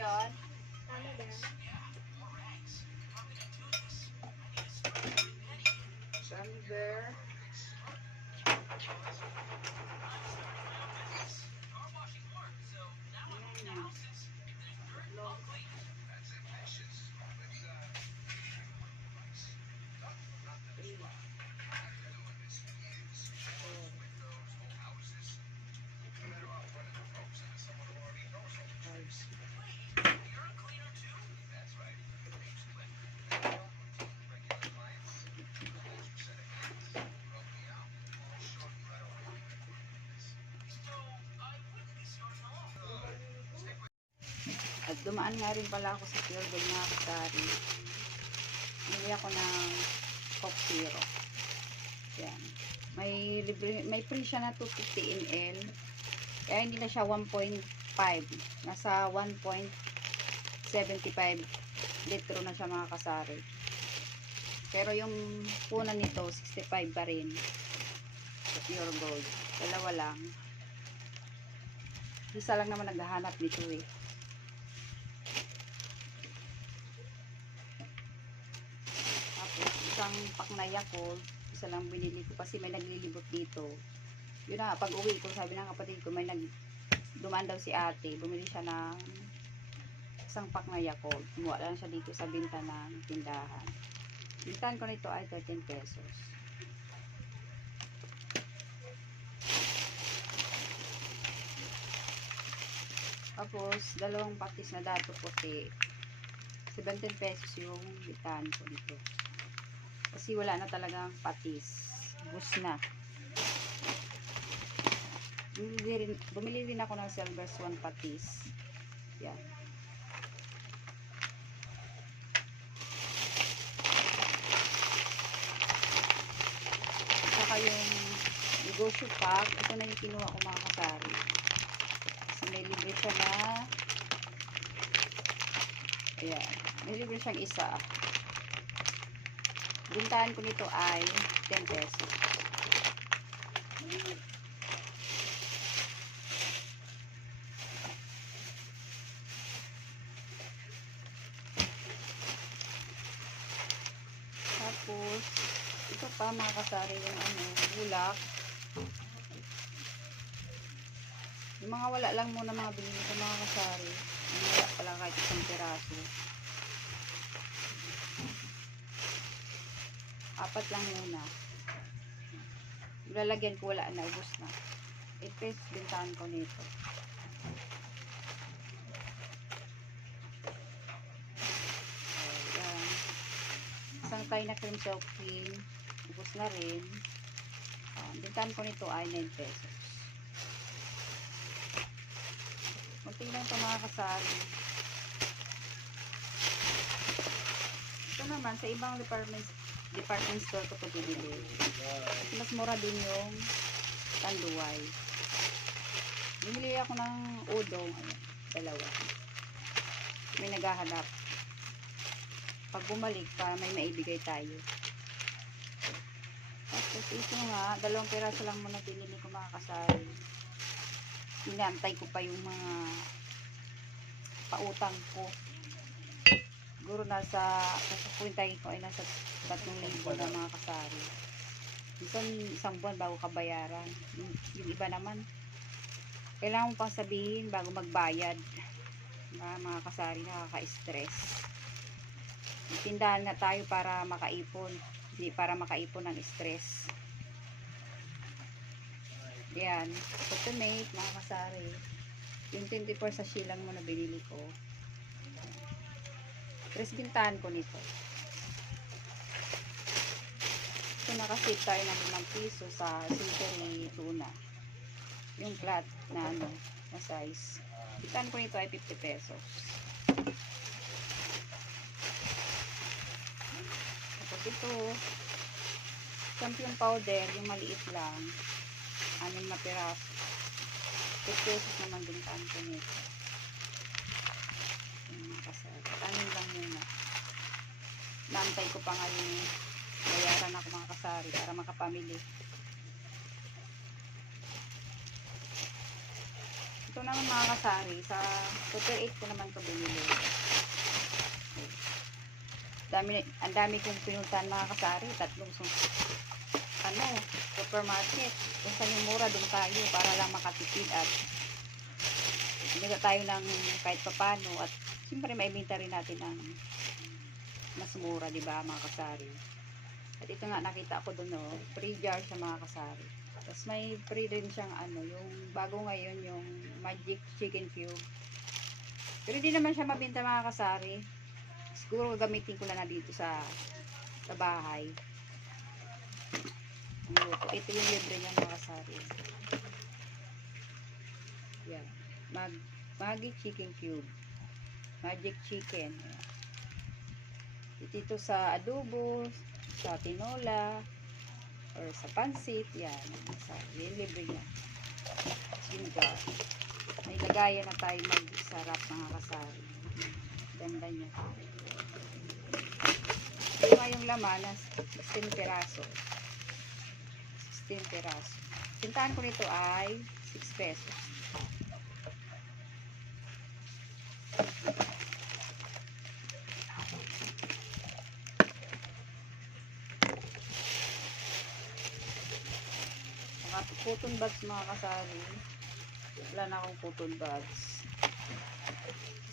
yun? Ano ba? Sander. At dumaan nga rin pala ako sa Pure Gold mga kasari. Bili ako ng Coke Zero. Yan. May free siya na 250 ml. Kaya hindi na siya 1.5. Nasa 1.75 litro na siya mga kasari. Pero yung punan nito 65 pa rin. Sa Pure Gold. Dalawa lang. Isa lang naman naghahanap nito eh. Isang pack na Yakult, isa lang binili ko kasi may naglilibot dito. Yun na, pag uwi ko, sabi ng kapatid ko, may dumaan daw si ate, bumili siya ng isang pack na Yakult. Kumuha lang siya dito sa binta ng tindahan. Bintahan ko nito ay 13 pesos. Tapos, dalawang patis na dato puti. 17 pesos yung bintahan ko dito. Kasi wala na talagang patis. Bus na. Bumili rin ako ng Silver Swan patis. Yan. Saka yung negosyo pack. Ito na yung kinuha ko mga kasari. Kasi may libre siya na ayan. May libre siyang isa. Bintahan ko nito ay 10 pesos. Tapos, ito pa mga kasari yung bulak. Yung mga wala lang muna mga binili ko mga kasari. Yung wala pala kahit isang piraso. 4 lang muna. Lalagyan ko, wala na, ubos na. 8 pesos bintahan ko nito. Ayan. Isang tayo na cream soaking, ubos na rin. Bintahan ko nito ay 9 pesos. Munti lang ito mga kasari. Ito naman sa ibang department store ko ito bibili. Mas mura din yung tanduay. Bumili ako ng udong. Ayan, dalawa. May naghahanap. Pag bumalik pa, may maibigay tayo. Tapos ito nga, 2 piraso lang muna binili ko mga kasari. Inaantay ko pa yung mga pautang ko. Siguro nasa pupuntahin ko ay nasa 3,000 na mga kasari. Minsan isang buwan bago kabayaran. Yung iba naman kailangan mo pang sabihin bago magbayad. Mga kasari, nakaka-stress. Tindahan na tayo para makaipon, hindi para makaipon ng stress. Yan, automate mga kasari. Yung 24 sa silang mo na binili ko. Tres bintahan ko nito. So nakasave tayo ng 5 piso sa silvery tuna. Yung flat na na size. Bintahan ko nito ay 50 pesos. Tapos ito, champion powder, yung maliit lang. 6 na piraso. 8 pesos naman bintahan ko nito. Anin lang muna. Naantay ko pa nga yung bayaran ako mga kasari para makapamili. Ito naman mga kasari, sa Super 8 ko naman ito binili. Ang dami kong pinuntahan mga kasari, tatlong supermarket. Kung saan yung mura, doon tayo para lang makatipid at hindi tayo ng kahit papano at siyempre maibenta rin natin ng mas mura, di ba mga kasari. At ito nga nakita ko doon, free jar siya mga kasari. Tapos may free rin siyang yung bago ngayon yung Magic Chicken Cube. Pero hindi naman siya mabenta mga kasari. Siguro gamitin ko na dito sa bahay. Ito yung libre niya mga kasari. Yan. Magic Chicken Cube. Magic Chicken. Ayan. Dito sa adobo, sa tinola, or sa pansit. Yan. Yung libre niya. Jar. May lagayan na tayo mag-sarap mga kasari. Ganda niya. Ito nga yung laman na 16 peraso. 16 peraso. Sintahan ko nito ay 6 pesos. Cotton buds mga kasari. Wala na akong cotton buds.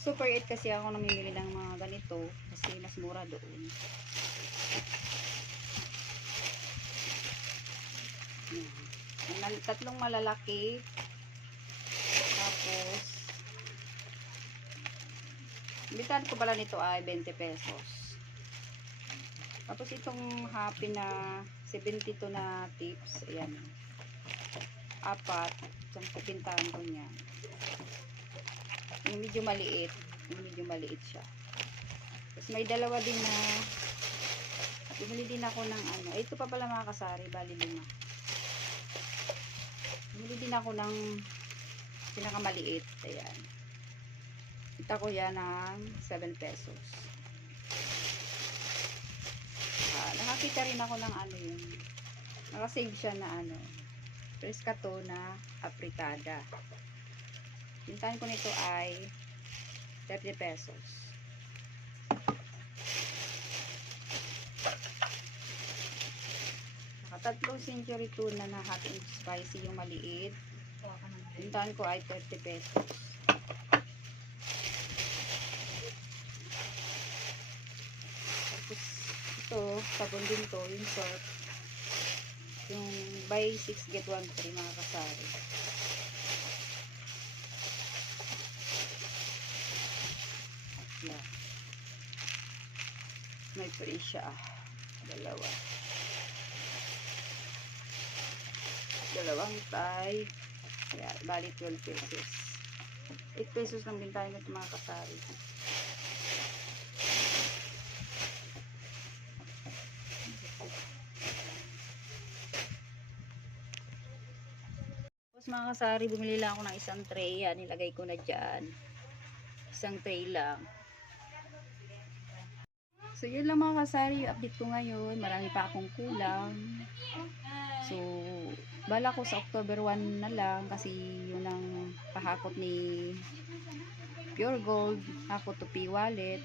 Super 8 kasi ako namimili ng mga ganito kasi mas mura doon. Tatlong malalaki. Tapos bitan ko pala nito ay 20 pesos. Tapos itong happy na 72 na tips. Ayan. Apat. Itong kupintahan ko niya. Yung medyo maliit. Yung medyo maliit siya. Tapos may dalawa din na bumili din ako ng ito pa pala mga kasari. Bali 5. Bumili din ako ng pinakamaliit. Ayan. Kita ko yan ng 7 pesos. Nakakita rin ako ng yun. Nakasave siya na Frescato na apritada. Pintahan ko nito ay 30 pesos. Tatlong century tuna na hot and spicy yung maliit. Pintahan ko ay 30 pesos. Tapos ito, sabon din to, yung salt. Yung buy 6 get 1 free mga kasari. Yeah. May free siya. Dalawang Thai. Kaya, bali 12 pesos. 8 pesos lang bintayan ko mga kasari. Tapos mga kasari, bumili lang ako ng isang tray. Yan, nilagay ko na dyan. Isang tray lang. So, yun lang mga kasari, yung update ko ngayon. Marami pa akong kulang. So, bala ko sa October 1 na lang kasi yun ang pahakot ni Pure Gold, hakot to P-Wallet.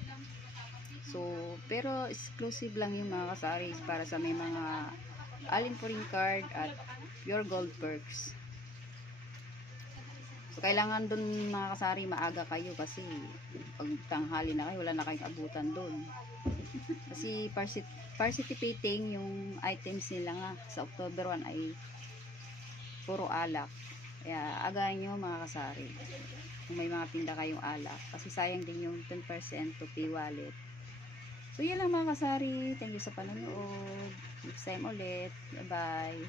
So, pero exclusive lang yung mga kasari para sa may mga Alin po ring card at Pure Gold perks. So, kailangan dun mga kasari maaga kayo kasi pag tanghali na kayo, wala na kayong abutan dun. Kasi participating yung items nila nga sa October 1 ay puro alak. Kaya agahan nyo mga kasari kung may mga tinda kayong alak. Kasi sayang din yung 10% to P-Wallet. So, yan lang mga kasari. Thank you sa panonood. Next time ulit. Bye-bye.